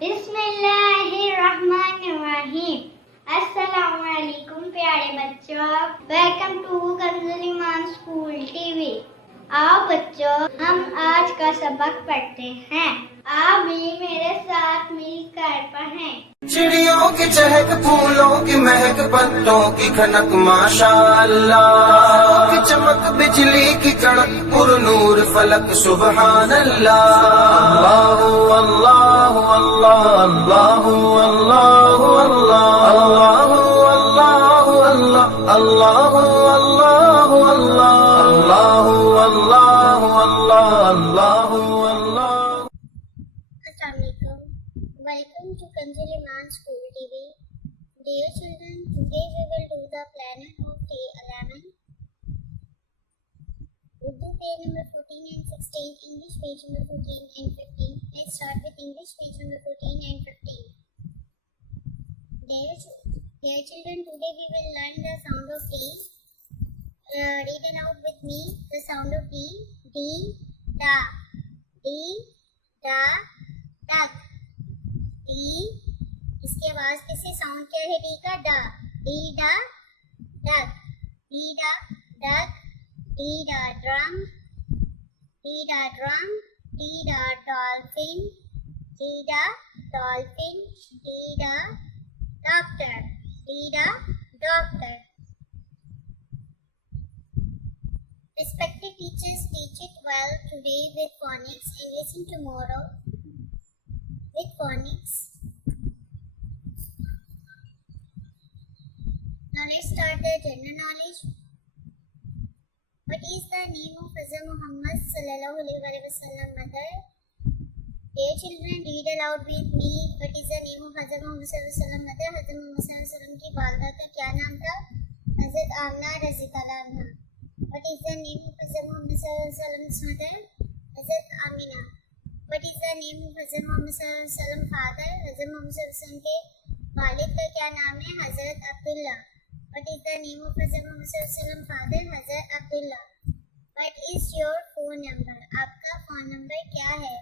बिस्मिल्लाहिर्रहमानिर्रहीम। अस्सलामुअलैकुम प्यारे बच्चों, welcome to Kanzul Iman school TV. आओ बच्चों, हम आज का सबक पढ़ते हैं। आप भी मेरे साथ मिलकर पढ़ें। चिड़ियों की चहक, फूलों की महक, पत्तों की खनक, माशाअल्लाह की चमक, बिजली की कड़क, पुरनूर फलक, सुबहान अल्लाह। अल्लाह अल्लाह अल्लाह अल्लाह अल्लाह अल्लाह अल्लाह अल्लाह अल्लाह अल्लाह अल्लाह अल्लाह अल्लाह। Welcome to Kanjal Iman School TV. Dear children, today we will do the planet of day 11. Urdu page number 14 and 16, English page number 14 and 15. Let's start with English page number 14 and 15. Dear children, today we will learn the sound of D. Read aloud with me the sound of D. D, da. D, da, duck. D, इसकी आवाज कैसे साउंड क्या है डी का? डा, डी डा duck, D डा duck, D डा ड्रम, डी डा ड्रम, डी डा डॉल्फिन, डी डा डॉल्फिन, डी डा डॉक्टर, डी डा doctor. Respected teachers, teach it well today with phonics and listen tomorrow with phonics. Now let's start the general knowledge. What is the name of Hazrat Muhammad sallallahu alaihi wasallam mother? Dear children, read aloud with me. What is the name of Hazrat Muhammad sallallahu alaihi wasallam mother? Hazrat Muhammad sallallahu alaihi wasallam की वालिदा का क्या नाम था? Hazrat Amna रज़ियल्लाहु अन्हा. What is the name of Hazrat Muhammad sallallahu alaihi wasallam's mother? Hazrat Amina. What is the name of Hazrat Muhammad sallallahu alaihi wasallam father? Hazrat Muhammad sallallahu alaihi wasallam के वालिद का क्या नाम है? Hazrat Abdullah. What is the name of Hazrat Muhammad sallallahu alaihi wasallam father? Hazrat Abdullah. What is your phone number? आपका phone number क्या है?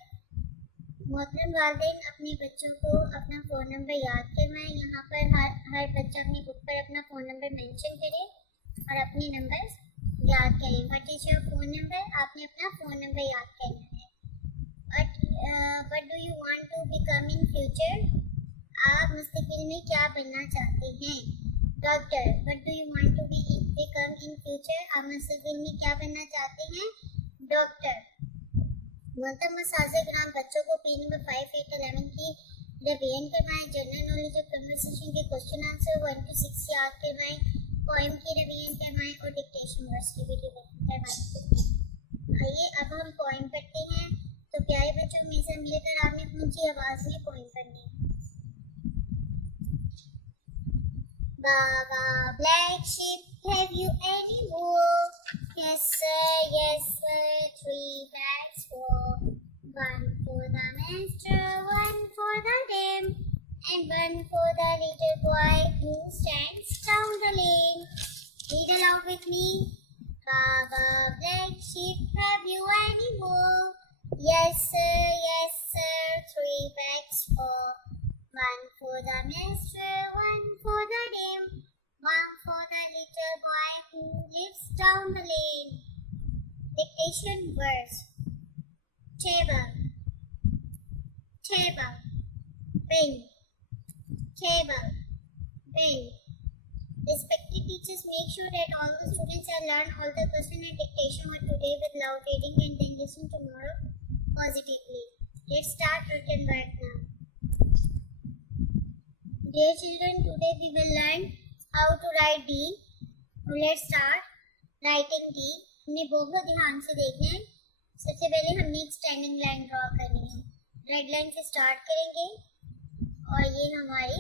मोहतरम वालिदैन, अपने बच्चों को अपना फ़ोन नंबर याद करवाएं। यहाँ पर हर बच्चा अपनी बुक पर अपना फ़ोन नंबर मेंशन करे और अपने नंबर याद करें। What is your phone number? आपने अपना फ़ोन नंबर याद करना है। What do you want to become in future? आप मुस्तकबिल में क्या बनना चाहते हैं? Doctor. What do you want to become in future? आप मुस्तकबिल में क्या बनना चाहते हैं? डॉक्टर. मोहतरम साज़-ए-किराम, बच्चों को पेज नंबर 5, 8, 11 की रिवीजन करवाएं। जनरल नॉलेज और कन्वर्सेशन के क्वेश्चन आंसर 1 to 6 याद करवाएं। पोएम की रिवीजन करवाएं और डिक्टेशन वर्ड्स की भी रिवीजन करवाएं। आइए अब हम पोएम पढ़ते हैं। तो प्यारे बच्चों, मेरे साथ मिलकर आपने ऊंची आवाज में पोएम पढ़नी है। Baba, black sheep, have you any wool? Yes sir, 3 bags full. 1 for the master, 1 for the dame, and 1 for the little boy who stands down the lane. Read aloud with me. Baba, black sheep, have you any wool? Yes sir, 3 bags full. 1 for the master, 1 for the dame, 1 for the little boy who lives down the lane. Dictation verse. Table, table, bin, table, bin. Respected teachers, make sure that all the students have learned all the question and dictation for today with loud reading and then listen tomorrow positively. Let's start written word now. Dear children, today we will learn how to write D. Let's start writing D. हमें बहुत ध्यान से देखना है। सबसे पहले हमने एक स्टैंडिंग लाइन ड्रॉ करनी है। रेड लाइन से स्टार्ट करेंगे और ये हमारी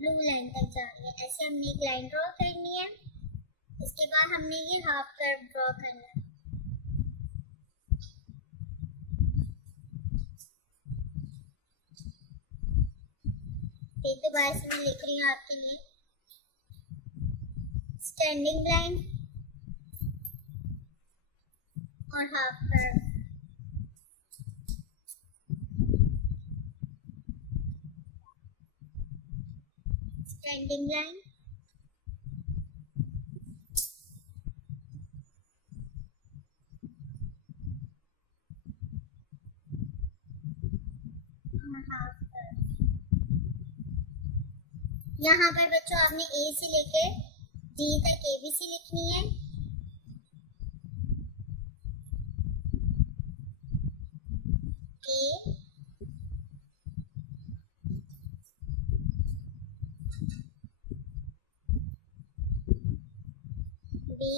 ब्लू लाइन तक जा रही है। ऐसे हमने एक लाइन ड्रॉ करनी है। इसके बाद हमने ये हाफ कर्व ड्रॉ करना है। एक दोबारा से मैं लिख रही हूँ आपके लिए। स्टैंडिंग लाइन और half curve. Standing line, half curve. यहाँ पर बच्चों आपने ए से लेकर डी तक ABC लिखनी है। ए, बी,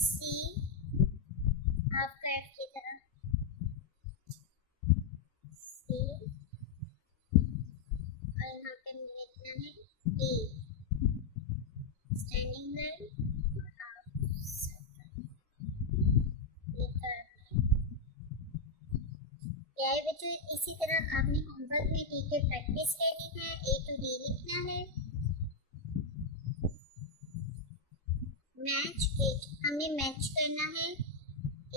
सी, हाफ कर्व की तरह सी, और यहाँ पे हमें लिखना है डी, स्टैंडिंग लाइन और हाफ सर्कल, ये कर्व है। क्या है बच्चों, इसी तरह आपने होमवर्क में डी के प्रैक्टिस करनी है। A to D लिखना है। मैच इट, हमने मैच करना है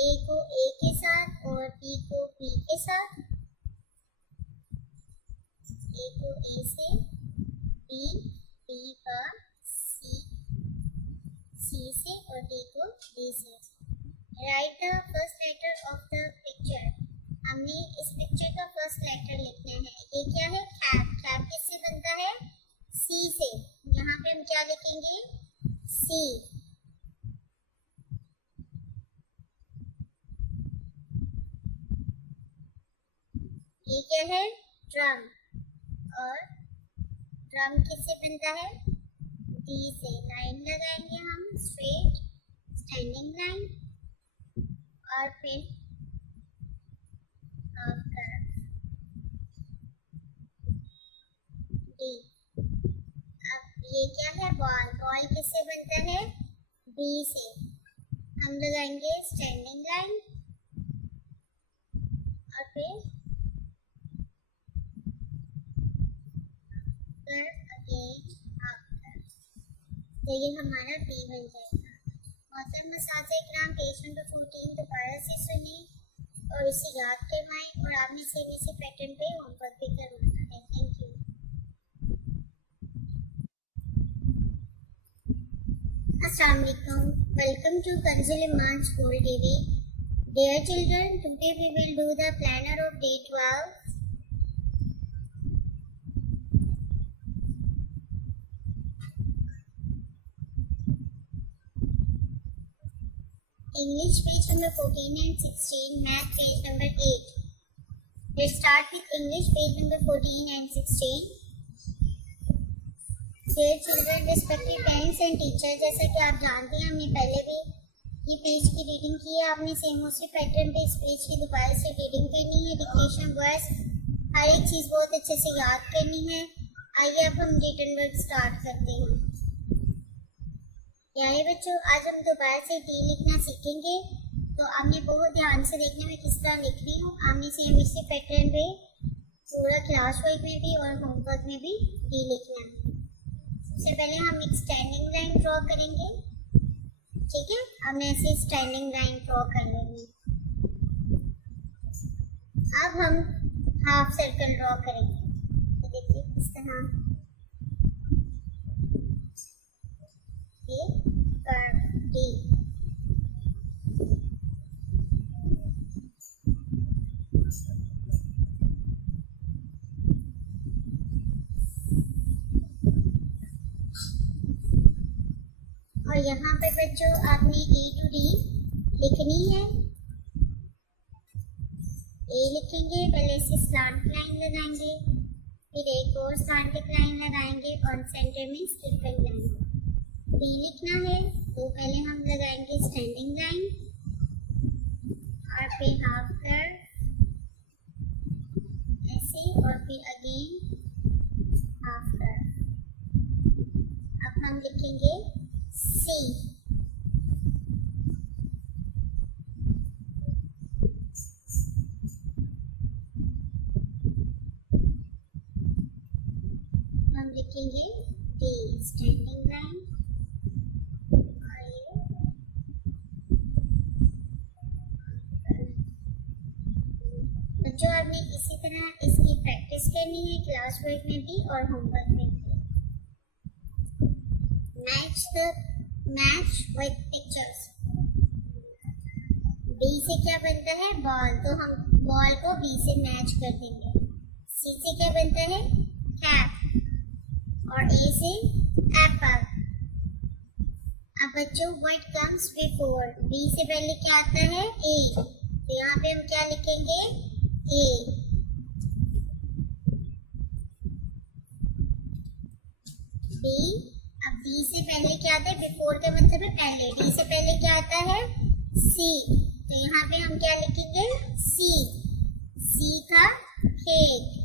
A को A के साथ और B को B के साथ। A को A से, B, B का C, C से और D को D से। Write the first letter of the picture, हमने इस पिक्चर का फर्स्ट लेटर लिखना है। ये क्या है, कैप। कैप किससे बनता है, C से। यहाँ पे हम क्या लिखेंगे, C। ये क्या है, ड्रम, और ड्रम किससे बनता है, D से। लाइन लगाएंगे हम स्ट्रेट, स्टैंडिंग लाइन, और फिर हाफ कर्व D। अब ये क्या है, बॉल। बॉल किससे बनता है, B से। हम लगाएंगे स्टैंडिंग लाइन और फिर अगेन हाफ कर्व, तो ये हमारा B बन जाएगा। मोहतरम मसाज़-ए-किराम, पेज नंबर 14 दोबारा से सुनिए और इसे याद करवाएं और आपने सेम इसी पैटर्न पे होमवर्क भी करवाना है। Thank you. अस्सलाम वालेकुम, welcome to Kanzul Iman school TV. Dear children, today we will do the planner of day 12. English page number 14 and 16, Math page number 8. Let's start with English page number 14 and 16. Dear children, respected parents and teachers, जैसा कि आप जानते हैं हमने पहले भी ये पेज की रीडिंग की है। आपने सेम उसी पैटर्न पे इस पेज की दोबारा से रीडिंग करनी है। डिक्टेशन वर्स हर एक चीज़ बहुत अच्छे से याद करनी है। आइए अब हम रिटन वर्क स्टार्ट करते हैं। यानी बच्चों, आज हम दोबारा से डी लिखना सीखेंगे, तो आपने बहुत ध्यान से देखना मैं किस तरह लिख रही हूँ। आपने सेम इसी पैटर्न पे पूरा क्लास वर्क में भी और होमवर्क में भी डी लिखना है। सबसे पहले हम एक स्टैंडिंग लाइन ड्रॉ करेंगे, ठीक है। हमने ऐसे स्टैंडिंग लाइन ड्रॉ कर लेंगे। अब हम हाफ सर्कल ड्रॉ करेंगे, तो देखिए इस तरह कर्व D। और यहाँ पे बच्चों आपने A to D लिखनी है। A लिखेंगे, पहले से स्लांट लाइन लगाएंगे, फिर एक और स्लांटिक लाइन लगाएंगे और सेंटर में स्ट्रिपल लाइन। B लिखना है तो पहले हम लगाएंगे स्टैंडिंग लाइन और फिर हाफ कर्व ऐसे और फिर अगेन हाफ कर्व। अब हम लिखेंगे C। हम लिखेंगे D, स्टैंडिंग लाइन और ये बच्चों आपने इसी तरह इसकी प्रैक्टिस करनी है क्लास वर्क में भी और होमवर्क में भी। Match with pictures. बी से क्या बनता है? बॉल, तो हम बॉल को बी से मैच कर देंगे। सी से क्या बनता है? कैप, और ए से एप्पल। अब बच्चों व्हाट कम्स बिफोर? बी से पहले क्या आता है? ए, तो यहाँ पे हम क्या लिखेंगे? ए। बी, अब बी से पहले क्या आता है? बिफोर का मतलब है पहले। डी से पहले क्या आता है? सी, तो यहाँ पे हम क्या लिखेंगे? सी। सी था केक।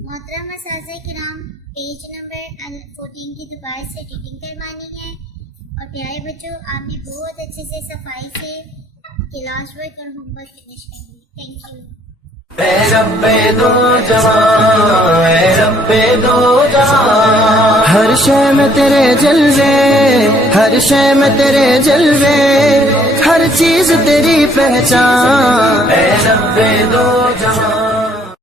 मोहतरम असातिज़ा किराम, पेज नंबर 14 की दोबारा से रीडिंग करवानी है। और प्यारे बच्चों, आपने बहुत अच्छे से सफाई से क्लास वर्क और होमवर्क फिनिश करनी है। Thank you. ए रब्बे दो जहां, ए रब्बे दो जहां, हर शय में तेरे जलवे, हर शय में तेरे जलवे, हर चीज तेरी पहचान। ए रब्बे दो जहां।